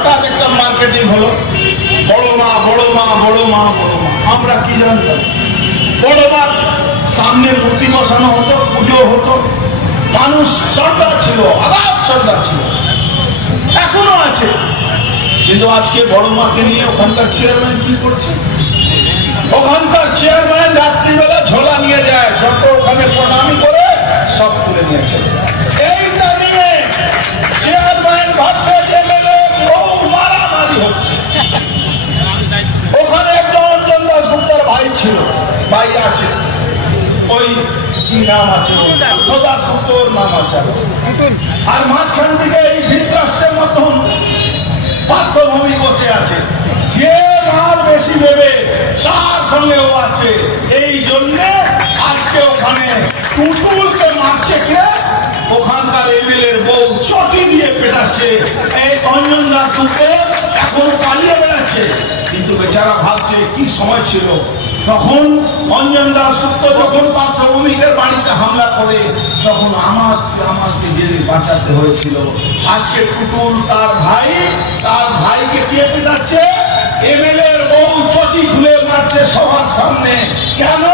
হঠাৎ একটা মার্কেটিং হলো, বড় মা বড় মা বড় মা বড় মা। আমরা কি জানতাম? বড় মা সামনে মূর্তি বসানো হতো, পুজো হতো, মানুষ শ্রদ্ধা ছিল, আলাপ শ্রদ্ধা ছিল, এখনো আছে। কিন্তু আজকে বড় মাকে নিয়ে ওখানকার চেয়ারম্যান কি করছে? ওখানকার চেয়ারম্যান রাত্রিবেলা ঝোলা নিয়ে যায়, যত ওখানে প্রণামী করে সব তুলে নিয়ে চলে যায়। এইটা নিয়ে চেয়ারম্যান ভাবছে যে বহু মারামারি হচ্ছে। ওখানে একটা অঞ্জন দাশগুপ্তার ভাই ছিল, ভাই আছে, ওই কি নাম আছে, দাশগুপ্তর নাম আছে। আর মাঝখান থেকে এই ধৃতরাষ্ট্রের মতন পার্থভূমি বসে আছে, যে মাল বেশি নেবে তার সঙ্গে ও আছে। এই জন্যে আজকে ওখানে টুটুলকে মারছে কে? ওখানকার এমএলএর বউ চটি দিয়ে পেটাচ্ছে। এই অঞ্জন দাশগুপ্ত এখন পালিয়ে বেড়াচ্ছে, কিন্তু বেচারা ভাবছে কি সময় ছিল তখন অঞ্জন দাশগুপ্ত যখন পার্থভূমিকের বাড়িতে হামলা করে, তখন আমাকে জেলে বাঁচাতে হয়েছিল। আজকে টুটুল তার ভাইকে কে পেটাচ্ছে? এমএলএর বউ চটি খুলে মারছে সবার সামনে। কেন?